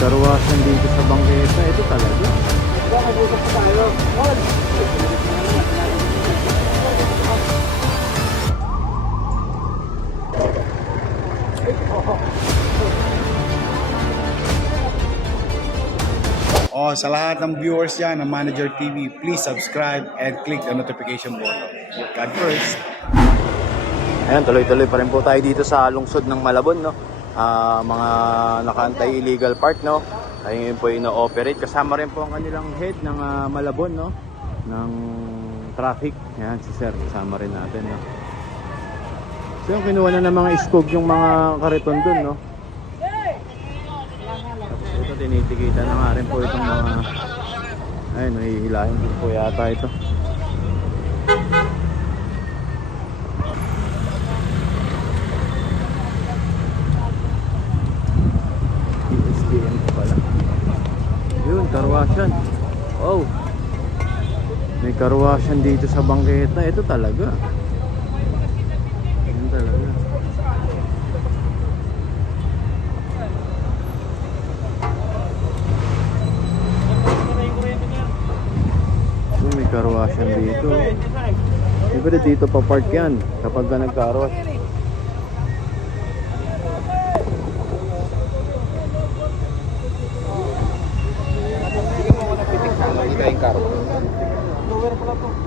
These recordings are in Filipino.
Karwasan dito sa bangketa. Ito talaga. Nag-usap pa tayo. Oh, sa lahat ng viewers yan ng Manager TV, please subscribe and click the notification button. God first. Ayan, tuloy-tuloy pa rin po tayo dito sa lungsod ng Malabon, no? Mga naka-anti illegal part, no? Ayun po ino-operate. Kasama rin po ang kanilang head ng Malabon, no? Ng traffic. Ayan, si sir, kasama rin natin, no? So yung kinuha na ng mga iskog yung mga kariton dun, no? Tapos ito, tinitikitan na nga rin po itong mga... Ayun, nahihilahin din po yata ito. PSDM po pala. Yun, karwasan. Oh, may karwasan dito sa bangketa. Ito talaga. Yun talaga. Yun, may karwasan dito. Siyempre dito pa park yan kapag ka nagkarwas.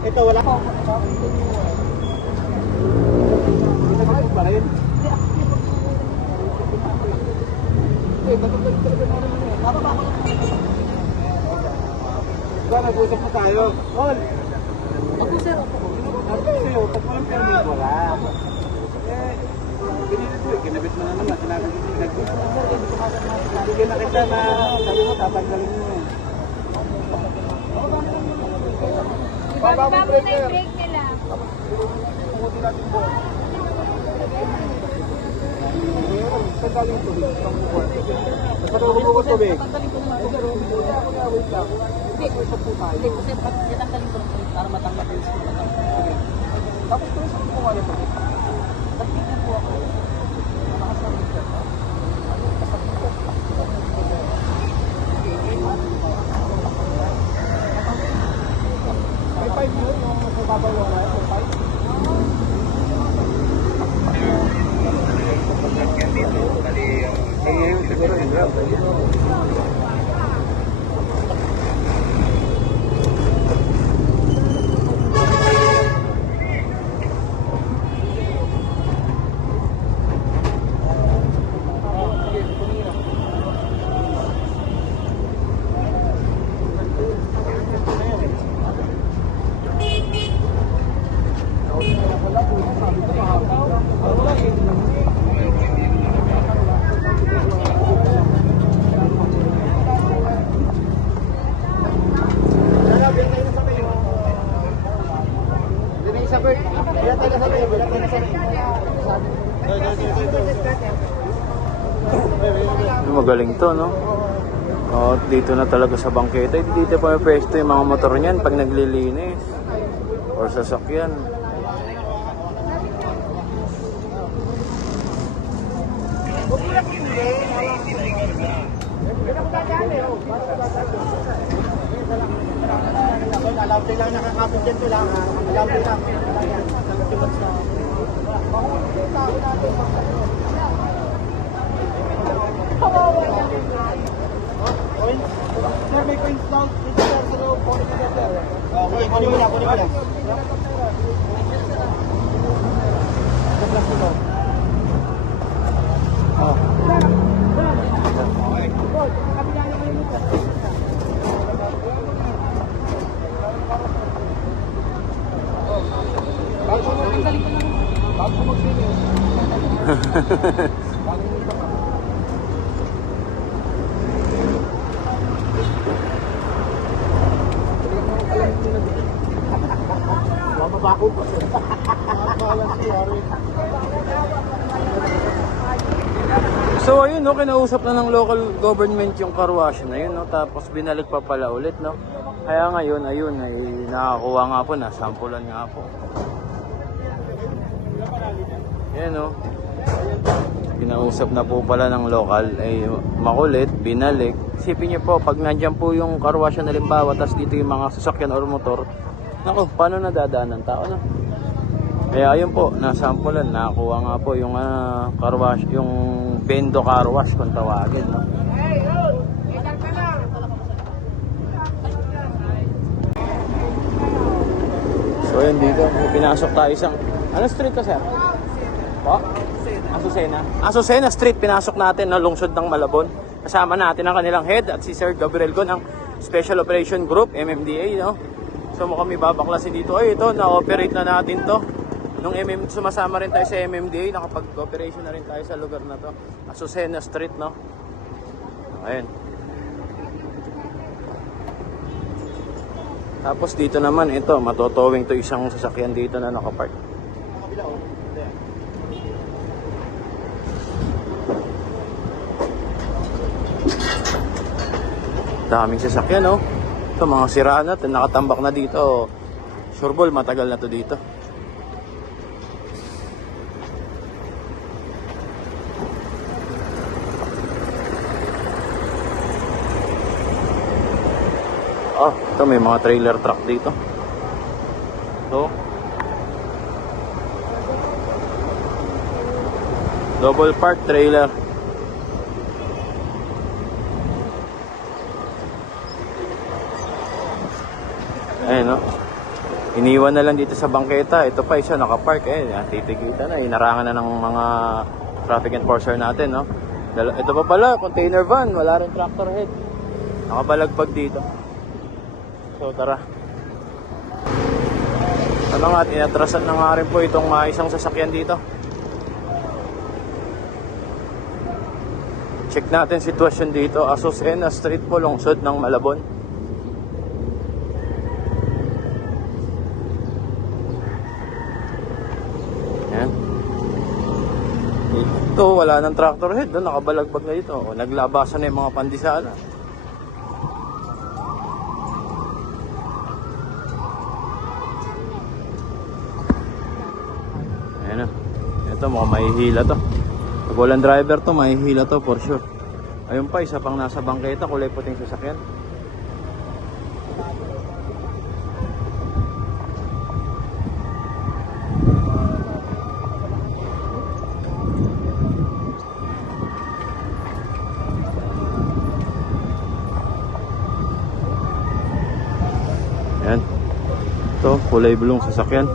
Ito wala ko. Nag-usap pa tayo. Hol! Ako sir, ako. Sa'yo, pag walang permit, wala. Ginabit mo na naman. Sinabi ko, bigyan na kita na sabi mo, tatanggalin mo eh. Baba mo na yung break nila. Pumuti natin po. Tanggalin yung tubig. Patulog mo tubig. Wait lang. Hindi, kasi tanggalin ko para matanggal yung sila. Tapos kung saan po nga yung tubig? Nagpigil po ako. Nakasabit ka. Kasabit ko. May 5 yun, yung mababaw yung wire, may 5. Siguro yung Magaling to, no? Oh, dito na talaga sa bangketa. Dito pa may pwesto yung mga motor niyan pag naglilinis or sasakyan. Alam lang nakakapit dyan sila. Alam lang. Sir, may coins down. Dito sir, sa loob. Kunin mo sir. Kunin mo na. Bago mag-finish. Mababako pa siya. So ayun, no, kinausap na ng local government yung carwash na yun, no, tapos binalik pa pala ulit, no. Kaya ngayon, ayun, ay nakakuha nga po, nasampulan nga po. Yan, no. Kinausap na po pala ng lokal, ay makulit, binalik. Isipin niyo po, pag nandyan po yung car wash na halimbawa, tas dito yung mga sasakyan or motor, naku, paano nadadaan ng tao, no? Kaya ayun po, nasampulan, nakakuha nga po yung car wash, yung Bendo car wash kung tawagin, no? So yun dito, pinasok tayo isang, ano street ka sir? Po? Azucena. Azucena Street, pinasok natin na lungsod ng Malabon. Kasama natin ang kanilang head at si Sir Gabriel Go ng Special Operation Group, MMDA, no? So mo kami babaklasin dito. Ay, ito, na-operate na natin to. Nung sumasama rin tayo sa MMDA, nakapag-operation na rin tayo sa lugar na to. Azucena Street, no? Ayan. Tapos dito naman, ito, matotowing to isang sasakyan dito na nakapark. Daming sasakyan, no? Ito, mga siraan na, nakatambak na dito. Sure ball, matagal na to dito. Oh, ito may mga trailer truck dito. So, double park trailer. Ayun, no? Iniwan na lang dito sa bangketa. Ito pa isa nakapark. Titigita na. Inarangan na ng mga traffic enforcer natin, no? Ito pa pala, container van. Wala rin tractor head. Nakabalagbag dito. So, tara. Ano nga, inatrasan na nga rin po itong isang sasakyan dito. Check natin sitwasyon dito. Azucena Street po, lungsod ng Malabon. Yan. Ito, wala ng tractor head. Doon, nakabalagbag na dito. Naglabasan na yung mga pandisala. Ayan na. Ito, mukhang mahihila to. Pag walang driver to, mahihila to for sure. Ayun pa, isa pang nasa bangketa, kulay puting sasakyan. Ayan. Ito, kulay bulong sasakyan.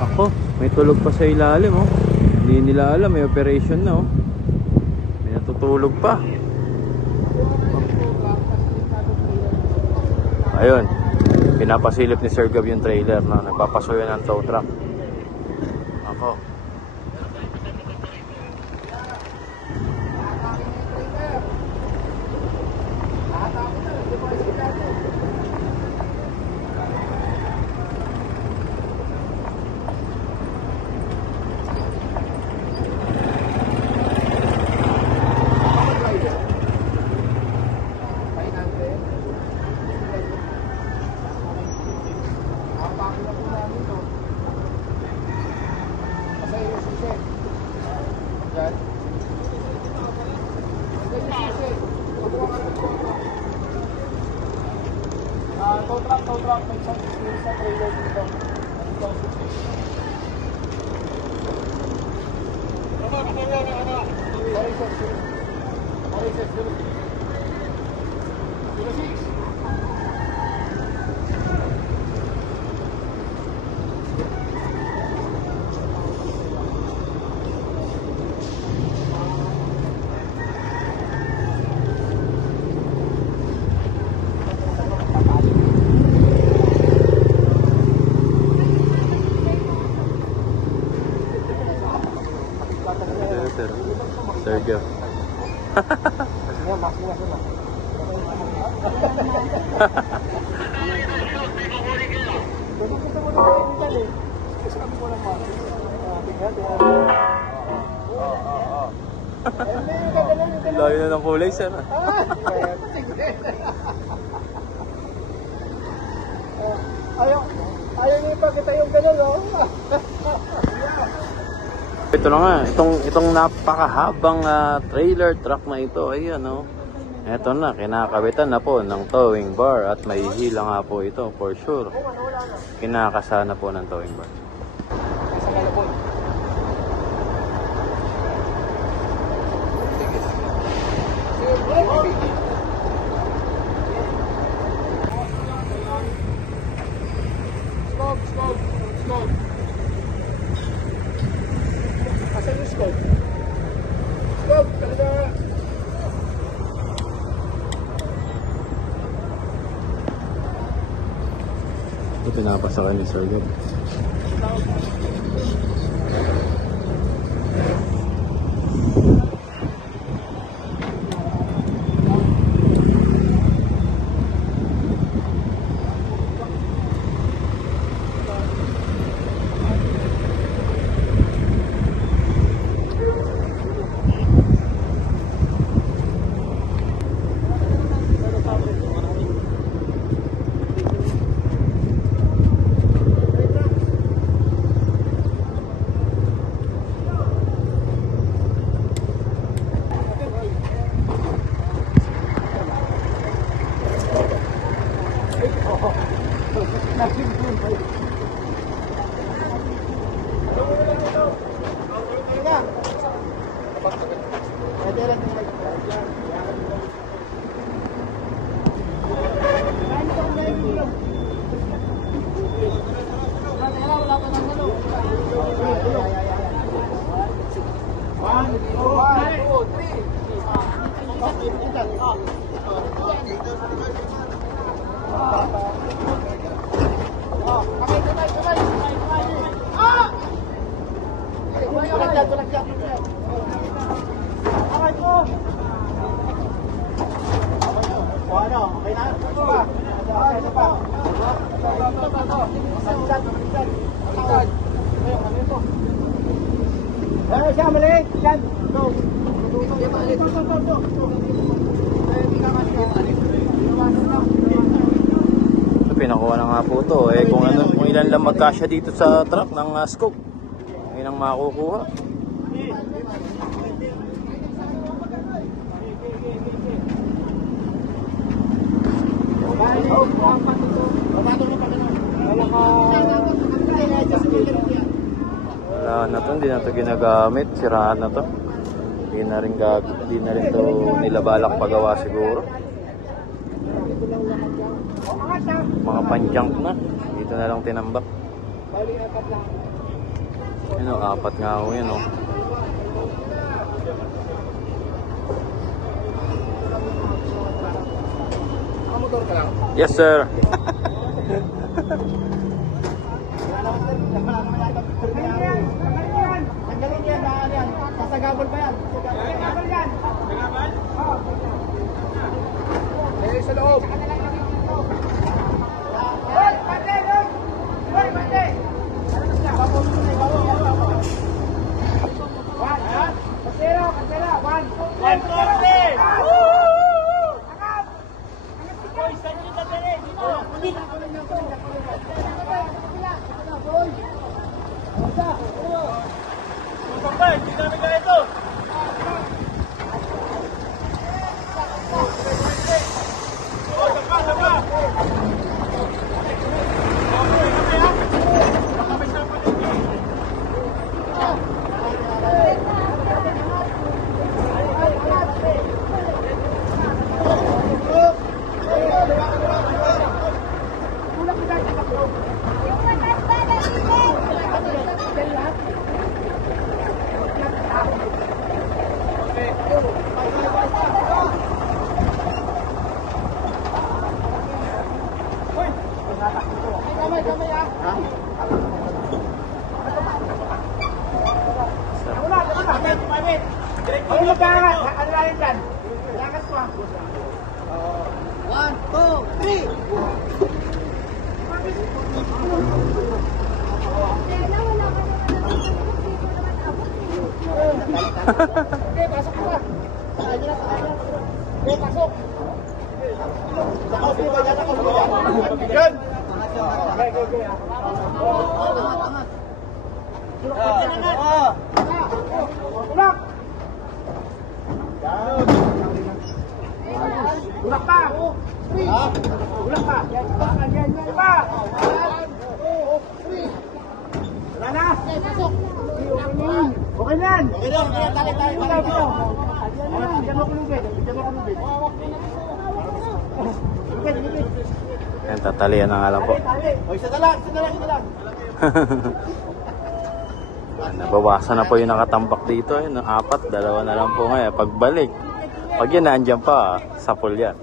Ako, may tulog pa sa ilalim, oh. Hindi nila alam, may operation na, oh. May natutulog pa. Ayun, pinapasilip ni Sir Gab yung trailer na nagpapasuyo ng tow truck. Ako. Tow truck, may isang sa trailer dito. Sir Gab. Layo na ng kulay, sir. Ayaw niyo ipakita yung gano'n, no? Ito na nga, itong napakahabang trailer truck na ito, ayan oh. Ito na, kinakabitan na po ng towing bar at may hila nga po ito for sure. Kinakasana po ng towing bar. Asan yung scope? Scope! Talaga! Ito pinapasakan ni Sir Gab. So, pinakuha na nga po to. Kung ilan lang magkasya dito sa truck ng scope. Yun ang makukuha. Wala na to, hindi na to ginagamit. Siraan na to. Hindi na rin to nilabalak pagawa siguro. Mga panjunk na. Dito na lang tinambak. Yun o, 4 nga ho yun o. Motor ka lang? Yes sir. Tanggalin yan, daan yan. Sasagabol pa yan. Sasagabol yan. Sasagabol? Oo. Eh, sa loob. Hoy, pate, hoy! Hoy, pate! One, ha? Kasero, one. One, two, three! Akap! Hoy, saan nyo tatali? Dito! Hindi namin kaya ito! Ano ba? Ano lang yan? Lakas mo. 1, 2, 3! Okay, pasok ka ba? Saan nyo na, saan nyo? Okay, pasok! Saka ko ba yan? Ako ba yan? Yan! Okay. Angat. Ulak pa! Ulak pa! Yan pa! Wala na! Okay na yan! Okay na, tali. Bigyan mo kulubid. Yan, tatalian na nga lang po. O, isa na lang. Nabawasan na po yung nakatambak dito. Yun, 4, 2 na lang po ngayon. Pagbalik, pag yun naandyan pa, sapul yan.